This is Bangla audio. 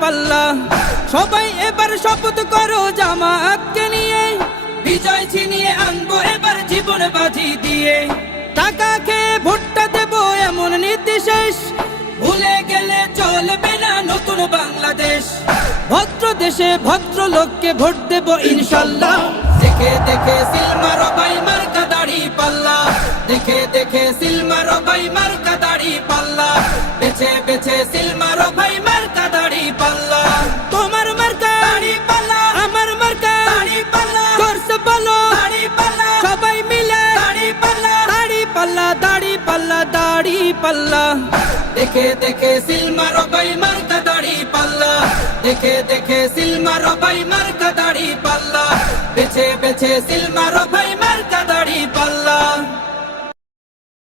পাল্লা সবাই এবার শপথ করো জামাতকে নিয়ে বিজয় ছিনিয়ে আনবো এবার জীবন বাজি দিয়ে টাকা খেয়ে ভোটটা দেব এমন নীতি শেষ ভুলে গেলে চলবে না নতুন বাংলাদেশ ভদ্র দেশে ভদ্র লোককে ভোট দেব ইনশাল্লাহ দেখে দেখে সিলমার বাই মার্কা দাড়ি পাল্লা দেখে দেখে সিলমার বাই মার্কা দাড়ি পাল্লা বেছে বেছে সিলমার বাই মার্কা পাল্লা দাড়ি পাল্লা দাড়ি পাল্লা দেখে দেখে সিলমার বাই মার্কা দাড়ি পাল্লা দেখে দেখে সিলমার বাই মার্কা দাড়ি পাল্লা বেছে বেছে সিলমার বাই